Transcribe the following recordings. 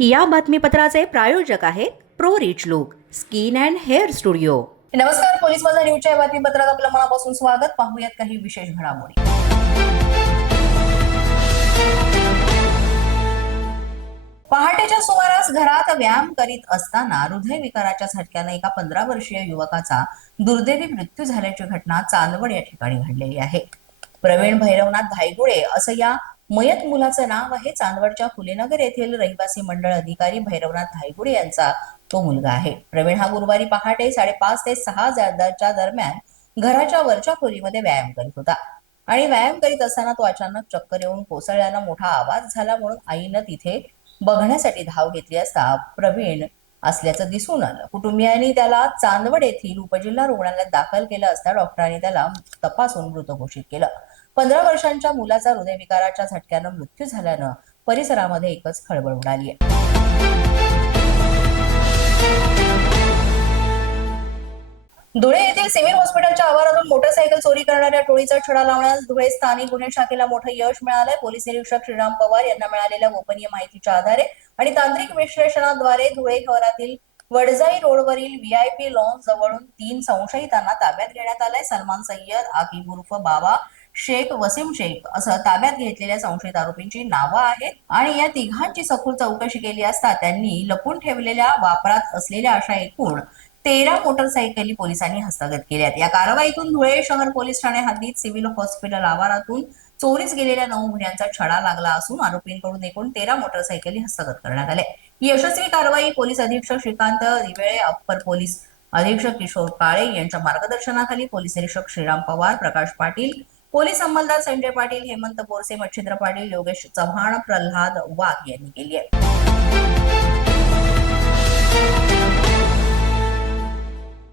या बातमीपत्राचे प्रायोजक आहेत Pro Rich Look Skin and Hair Studio. नमस्कार पोलीस माझा न्यूजच्या या बातमीपत्रात आपलं मनापासून स्वागत. पाहूयात काही विशेष घडामोडी. पहाटेच्या सुमारास घरात व्यायाम करीत असताना हृदयविकाराच्या झटक्यानं एका पंधरा वर्षीय युवकाचा दुर्दैवी मृत्यू झाल्याची घटना चांदवड या ठिकाणी घडलेली आहे. प्रवीण भैरवनाथ धायगुडे असं या मयत मुलाचं नाव आहे चांदवडच्या फुलेनगर येथील रहिवासी मंडळ अधिकारी भैरवनाथ धायगुडे यांचा. तो मुलगा आहे. प्रवीण हा गुरुवारी पहाटे साडेपाच ते सहा च्या दरम्यान घराच्या वरच्या खोलीमध्ये व्यायाम करीत होता. आणि व्यायाम करीत असताना तो अचानक चक्कर येऊन कोसळल्यानं मोठा आवाज झाला म्हणून आईनं तिथे बघण्यासाठी धाव घेतली असता प्रवीण असल्याचं दिसून आलं. कुटुंबियांनी त्याला चांदवड येथील उपजिल्हा रुग्णालयात दाखल केलं असता डॉक्टरांनी त्याला तपासून मृत घोषित केलं. पंधरा वर्षांच्या मुलाचा हृदयविकाराच्या झटक्यानं मृत्यू झाल्यानं परिसरामध्ये एकच खळबळ उडाली आहे. धुळे येथील सिव्हिल हॉस्पिटलच्या आवारातून मोटरसायकल चोरी करणाऱ्या टोळीचा छडा लावण्यास धुळे स्थानिक गुन्हे शाखेला मोठं यश मिळालंय. पोलीस निरीक्षक श्रीराम पवार यांना मिळालेल्या गोपनीय माहितीच्या आधारे आणि तांत्रिक विश्लेषणाद्वारे धुळे शहरातील वडजाई रोडवरील व्हीआयपी लॉन जवळून तीन संशयितांना ताब्यात घेण्यात आलंय. सलमान सय्यद आकिब उर्फ बाबा शेख वसीम शेख असं ताब्यात घेतलेल्या संशयित आरोपींची नावं आहेत आणि या तिघांची सखोल चौकशी केली असता त्यांनी लपून ठेवलेल्या वापरात असलेल्या अशा एकूण तेरा मोटरसायकली पोलिसांनी हस्तगत केल्यात. या कारवाईतून धुळे शहर पोलीस ठाणे हद्दीत सिव्हिल हॉस्पिटल आवारातून चोरीस गेलेल्या नऊ गुन्ह्यांचा छडा लागला असून आरोपींकडून एकूण तेरा मोटरसायकली हस्तगत करण्यात आल्या ही यशस्वी कारवाई पोलीस अधीक्षक श्रीकांत दिवेळे अप्पर पोलीस अधीक्षक किशोर काळे यांच्या मार्गदर्शनाखाली पोलीस निरीक्षक श्रीराम पवार प्रकाश पाटील पोलीस अंमलदार संजय पाटील हेमंत बोरसे मच्छिंद्र पाटील योगेश चव्हाण प्रल्हाद वाघ यांनी केली आहे.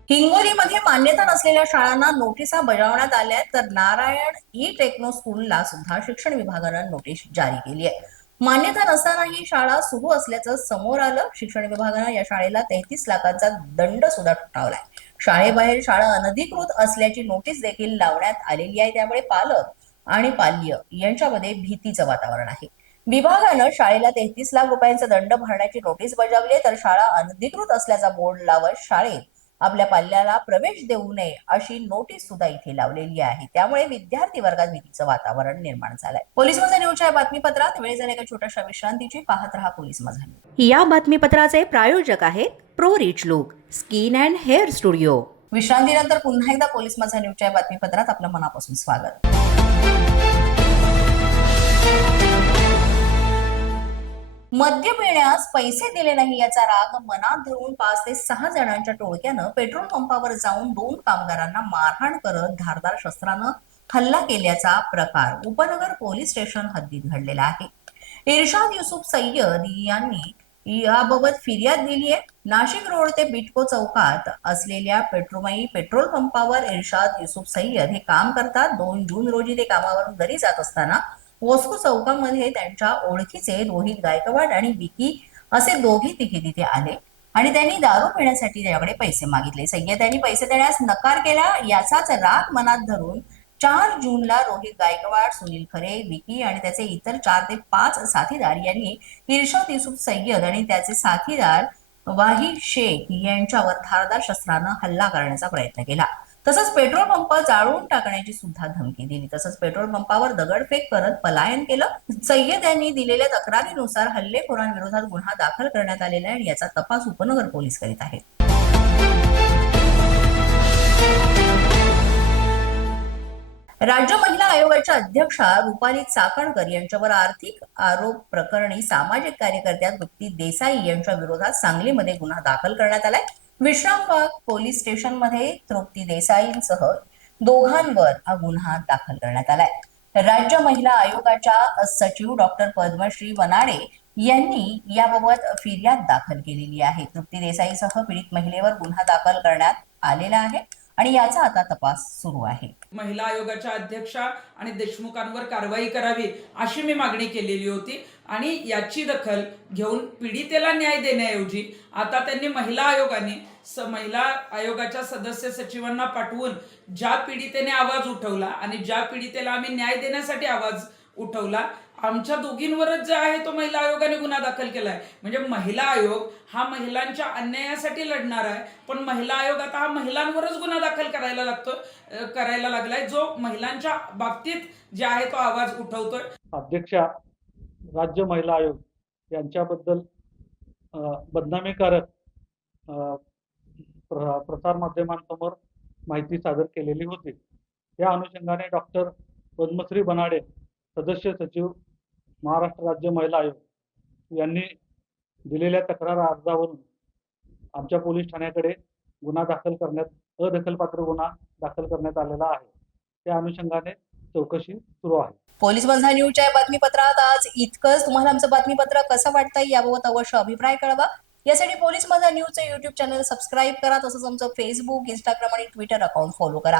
हिंगोलीमध्ये मान्यता नसलेल्या शाळांना नोटिसा बजावण्यात आल्या आहेत, तर नारायण ई टेक्नो स्कूलला सुद्धा शिक्षण विभागानं नोटीस जारी केली आहे. मान्यता नसतानाही शाळा सुरू असल्याचं समोर आलं. शिक्षण विभागानं या शाळेला तेहतीस लाखांचा दंड सुद्धा ठोठावलाय. शाळेबाहेर शाळा अनधिकृत असल्याची नोटीस देखील लावण्यात आलेली आहे. त्यामुळे पालक आणि पाल्य यांच्यामध्ये भीतीचं वातावरण आहे. विभागानं शाळेला तेहतीस लाख रुपयांचा दंड भरण्याची नोटीस बजावली आहे, तर शाळा अनधिकृत असल्याचा बोर्ड लावत शाळेत आपल्या पाल्याला प्रवेश देऊ नये अशी नोटीस सुद्धा इथे लावलेली आहे. त्यामुळे विद्यार्थी वर्गात भीतीचं वातावरण निर्माण झालंय. पोलीस माझा न्यूजच्या बातमीपत्रात वेळ झाल्या एका छोट्याशा विश्रांतीची पाहत रहा पोलीस माझा या बातमीपत्राचे प्रायोजक आहेत Pro Rich Look Skin and Hair Studio विश्रांतीनंतर पुन्हा एकदा पोलीस माझा न्यूजच्या बातमीपत्रात आपलं मनापासून स्वागत. मद्य पिण्यास पैसे दिले नाही याचा राग मनात धरून पाच ते सहा जणांच्या टोळक्यानं पेट्रोल पंपावर जाऊन दोन कामगारांना मारहाण करत धारदार शस्त्रानं हल्ला केल्याचा प्रकार उपनगर पोलीस स्टेशन हद्दीत घडलेला आहे. इर्शाद युसुफ सय्यद यांनी याबाबत फिर्याद दिली आहे. नाशिक रोड ते बिटको चौकात असलेल्या पेट्रोमाई पेट्रोल पंपावर इर्शाद युसुफ सय्यद हे काम करतात. दोन जून रोजी ते कामावरून घरी जात असताना वॉस्को चौकामध्ये त्यांच्या ओळखीचे रोहित गायकवाड आणि विकी असे दोघे तिघे तिथे आले. आणि त्यांनी दारू पिण्यासाठी त्याच्याकडे पैसे मागितले. सय्यद यांनी पैसे देण्यास नकार केला. याचाच राग मनात धरून चार जूनला रोहित गायकवाड सुनील खरे विकी आणि त्याचे इतर चार ते पाच साथीदार यांनी इर्शाद युसुफ सय्यद आणि त्याचे साथीदार वाही शेख यांच्यावर धारदार शस्त्रानं हल्ला करण्याचा प्रयत्न केला. तसंच पेट्रोल पंप जाळून टाकण्याची सुद्धा धमकी दिली. तसंच पेट्रोल पंपावर दगडफेक करत पलायन केलं. सय्यद यांनी दिलेल्या तक्रारीनुसार हल्लेखोरांविरोधात गुन्हा दाखल करण्यात आलेला आहे आणि याचा तपास उपनगर पोलीस करीत आहेत. राज्य महिला आयोगाच्या अध्यक्षा रुपाली चाकणकर यांच्यावर आर्थिक आरोप प्रकरणी सामाजिक कार्यकर्त्या तृप्ती देसाई यांच्या विरोधात सांगलीमध्ये गुन्हा दाखल करण्यात आलाय. विश्रामबाग पोलीस स्टेशनमध्ये तृप्ती देसाईंसह दोघांवर हा गुन्हा दाखल करण्यात आलाय. राज्य महिला आयोगाच्या सचिव डॉक्टर पद्मश्री वनाडे यांनी याबाबत फिर्याद दाखल केलेली आहे. तृप्ती देसाईसह पीडित महिलेवर गुन्हा दाखल करण्यात आलेला आहे आणि याचा आता तपास सुरू आहे. महिला आयोगाच्या अध्यक्षा आणि देशमुखांवर कारवाई करावी अशी मी मागणी केलेली होती. आणि याची दखल घेऊन पीडितेला न्याय देण्याऐवजी आता त्यांनी महिला आयोगाने स महिला आयोगाच्या सदस्य सचिवांना पाठवून ज्या पीडितेने आवाज उठवला आणि ज्या पीडितेला आम्ही न्याय देण्यासाठी आवाज उठवला आमच्या दोघींवरच जे आहे तो महिला आयोगाने गुन्हा दाखल केलाय. म्हणजे महिला आयोग हा महिलांच्या अन्यायासाठी लढणार आहे पण महिला आयोग आता हा महिलांवरच गुन्हा दाखल करायला लागतो करायला लागलाय. जो महिलांच्या बाबतीत जे आहे तो आवाज उठवतोय. अध्यक्षा राज्य महिला आयोग यांच्याबद्दल बदनामीकारक प्रसार माध्यमांसमोर माहिती सादर केलेली होती. त्या अनुषंगाने डॉक्टर पद्मश्री बनाडे सदस्य सचिव महाराष्ट्र राज्य महिला आयोग यांनी दिलेल्या तक्रार अर्जावरून आमच्या पोलीस ठाण्याकडे गुन्हा दाखल करण्यात अदखलपात्र गुन्हा दाखल करण्यात आलेला आहे. त्या अनुषंगाने चौकशी सुरू आहे. पोलीस बंधा न्यूजच्या बातमीपत्रात आज इतकंच. तुम्हाला आमचं बातमीपत्र कसं वाटतंय याबाबत अवश्य अभिप्राय कळवा. यासाठी पोलीस माझा न्यूजचं युट्यूब चॅनल सबस्क्राईब करा तसंच आमचं फेसबुक इंस्टाग्राम आणि ट्विटर अकाउंट फॉलो करा.